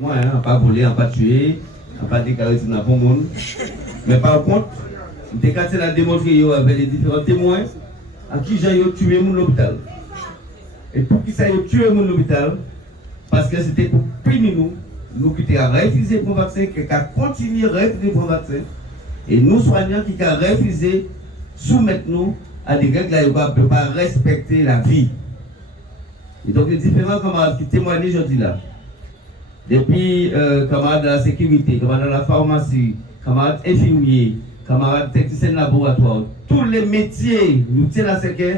Moi, on n'a pas volé, on n'a pas tué, on n'a pas déclaré sur la bon monde. Mais par contre, on a démontré avec les différents témoins à qui j'ai tué mon hôpital. Et pour qui ça a tué mon hôpital, parce que c'était pour punir nous qui avons refusé pour le vaccin, qui avons continué à refuser pour le vaccin, et nous soignants qui avons refusé soumettre nous à des règles qui ne peuvent pas respecter la vie. Et donc les différents camarades qui témoignent aujourd'hui là, depuis camarades de la sécurité, camarades de la pharmacie, camarades infirmiers, camarades techniciens de laboratoire, tous les métiers, nous tiennent à ce que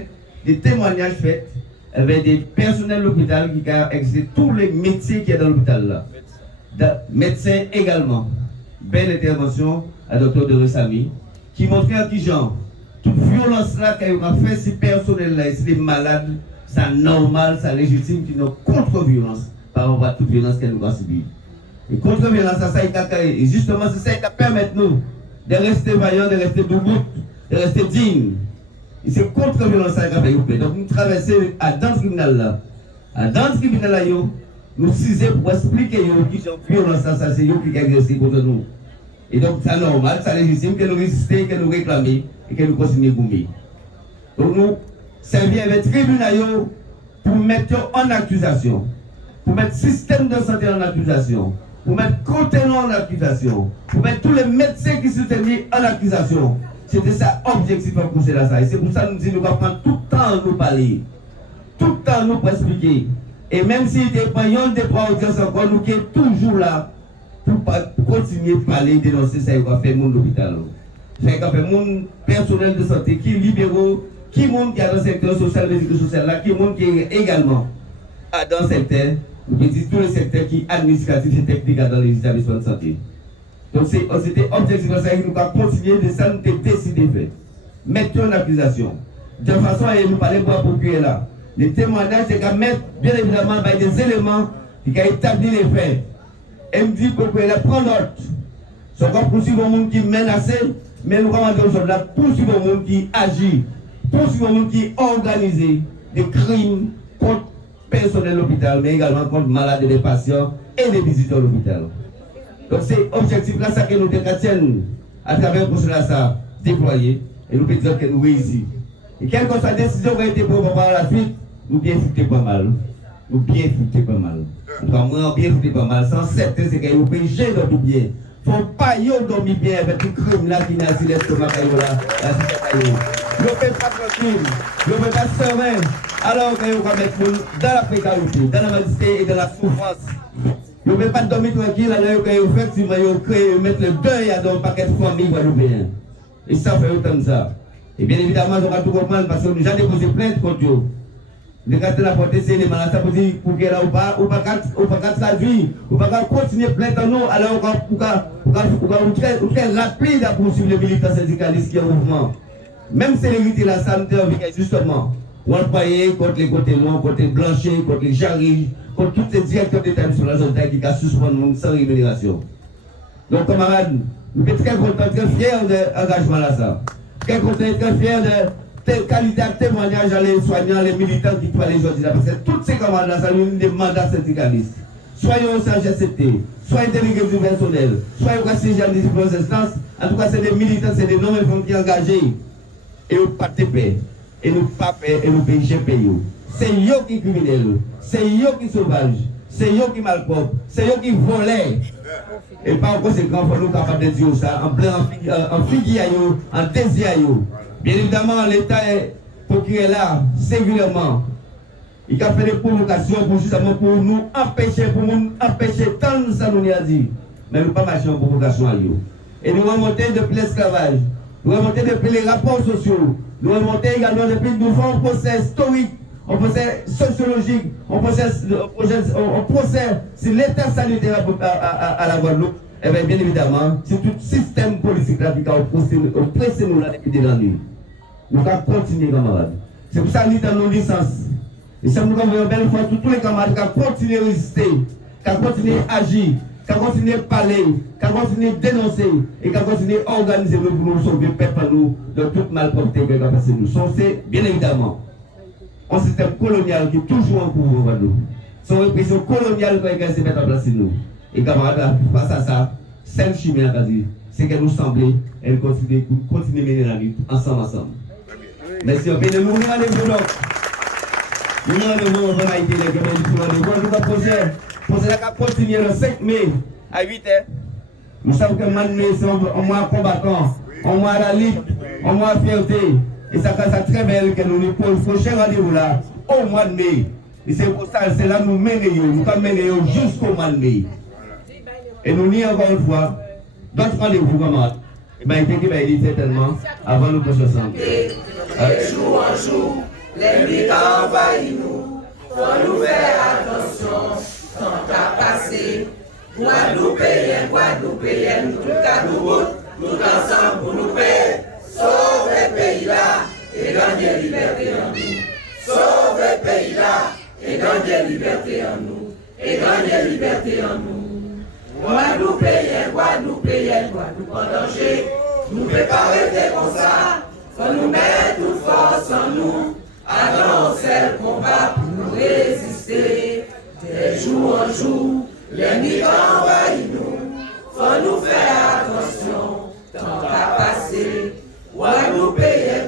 des témoignages faits avec des personnels de l'hôpital qui ont exercé tous les métiers qu'il y a dans l'hôpital là. Médecins également. Belle intervention à Dr. de Ressami qui montrait à qui genre toute violence là qu'il a fait ces personnels là, c'est des malades, c'est normal, c'est légitime, qui n'ont contre-violence par rapport à toute violence qu'elle nous a subie. Et contre-violence, et justement, c'est ça qui permet nous de rester vaillants, de rester debout, de rester dignes. Et c'est contre-violence ça qui a fait. Donc nous traversons à dans le tribunal là. À dans le tribunal là, nous cisons pour expliquer qui sont violence ça, c'est eux qui exercent contre nous. Et donc c'est normal, c'est légitime que nous résister, que nous réclamer et que nous continuions à gommer. Donc nous servir avec le tribunal pour mettre en accusation, pour mettre le système de santé en accusation, pour mettre contenant en accusation, pour mettre tous les médecins qui se tenaient en accusation. C'était ça l'objectif pour pousser là ça. Et c'est pour ça que nous disons nous allons prendre tout le temps à nous parler, tout le temps à nous pour expliquer. Et même si des paysans des audiences encore, nous sommes toujours là pour continuer de parler, dénoncer ça et faire mon hôpital. Ça fait mon personnel de santé qui est libéraux, qui monde qui est dans le secteur social, médico-social là, qui monde qui est également dans le secteur, ou bien tous les secteurs qui sont administratifs et techniques dans les établissements de santé. Donc c'était objectif de ça que nous avons continué de ça, nous avons décidé de faire. Mettre en accusation. De toute façon, nous parlons pour procurer là. Les témoignages, c'est qu'à mettre bien évidemment des éléments qui ont établi les faits. Et me dit que là, prend note. C'est encore poursuivre le monde qui menace, mais nous allons dire là, poursuivre le monde qui agit, poursuivre le monde qui organise des crimes contre le personnel de l'hôpital, mais également contre les malades et les patients et les visiteurs de l'hôpital. Donc c'est objectif là ça que nous tiennent à travers le procès ça déployé et nous pouvons dire que nous réussissons. Et quelle que soit la décision qui a été prise par la suite, nous bien foutés pas mal. Nous bien foutés pas mal. Moi bien foutés pas mal. Sans certain c'est que nous péchons dans tout bien. Faut pas y dormir bien avec tout crime là qui n'a pas l'estomac là. Nous ne pouvons pas tranquille. Nous ne pouvons pas serein. Alors que nous va mettre dans la précarité, dans la maladie et dans la souffrance. Vous ne pouvez pas dormir tranquille, alors que vous faites, vous mettez le deuil dans un paquet de familles guadeloupéennes. Et ça fait autant de ça. Et bien évidemment, on va tout comprendre parce que nous avons déposé plainte contre eux. Les gars de la porte, c'est les malades, ça pour dire pour qu'elle a ou pas traduire, ou pas continuer plainte en nous, alors on va très rapide à poursuivre les militants syndicalistes qui sont en mouvement. Même si l'hérité la santé, justement, on employé contre les côtés longs, contre les blanchers, contre les jarries, contre tous les directeurs d'établissement de la zone qui ont suspendu sans rémunération. Donc, camarades, nous sommes très contents, très fiers de l'engagement là, ça. Très contents, très fiers de telle qualité de témoignage à les soignants, les militants qui parlent aujourd'hui là. Parce que tous ces camarades là, ça nous des mandats syndicalistes. Soyons au CHSCT, soyez délégués du personnel, soyez au CGM des différentes instances. En tout cas, c'est des militants, c'est des noms qui sont engagés. Et nous pas de paix. Et nous pas paix, et nous payons. C'est eux qui criminels, c'est eux qui sauvages, c'est eux qui malpropres, c'est eux qui volaient. Et par conséquent, il faut nous capables de dire ça en plein en figuier, en désir. Bien évidemment, l'État est procuré là, singulièrement. Il a fait des provocations pour justement pour nous empêcher, tant que ça nous a dit. Mais nous ne pas marcher en provocation à eux. Et nous remontons depuis l'esclavage, nous remontons depuis les rapports sociaux, nous remontons également depuis nous faisons un procès historique. On procès sociologique, on procès si l'état sanitaire à la Guadeloupe, et bien évidemment, c'est tout système politique là qui a oppressé nous là depuis des années. Nous allons continuer, camarades. C'est pour ça que nous avons nos licences. Et ça nous avons une belle fois tous les camarades qui ont continué à résister, qui ont continué à agir, qui ont continué à parler, qui ont continué à dénoncer et qui ont continué à organiser nous pour nous sauver, peuple nous, de toute malpropreté que nous avons passé nous. C'est bien évidemment un système colonial qui est toujours en cours au Guadeloupe. C'est une répression coloniale qui a été mise en place nous. Et camarades, face à ça, celle chimie a dit, c'est qu'elle nous semblait, elle continue à mener la vie ensemble. Merci. Mais nous venons avec vous donc. Nous venons avec vous, on va aider les gars, nous allons poser la continuer le 5 mai à 8h. Nous savons que Mané, c'est un mois combattant, un mois à la lutte, un mois à fierté. Et ça c'est très belle que nous nous posons le prochain rendez-vous là, au mois de mai. Et c'est pour ça, c'est là que nous menons, nous menons jusqu'au mois de mai. Et nous n'y encore une fois, d'autres rendez-vous, camarades. Et bien, il va aider certainement avant nous prochains ensemble. Et jour en jour, l'ennemi envahit nous. Faut nous faire attention, tant à passer. Guadeloupéen, nous tout à nous, tout ensemble pour nous payer. Sauver le pays là et gagner liberté en nous. Sauver le pays là et gagner liberté en nous. Et gagner liberté en nous. Guadeloupéen, Guadeloupe en danger. Nous préparer comme ça. Faut nous mettre toute force en nous. Annoncer le combat pour nous résister. De jour en jour, l'ennemi envahit nous. Faut nous faire attention, tant à passer. Guadeloupéen,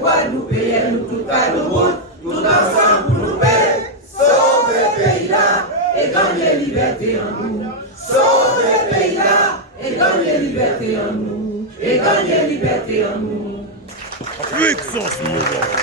nous tout à nous, tout ensemble pour nous payer. Sauver le pays là et gagner liberté en nous. Sauver le pays là et gagner liberté en nous. Et gagner liberté en nous. Puissance mouvante.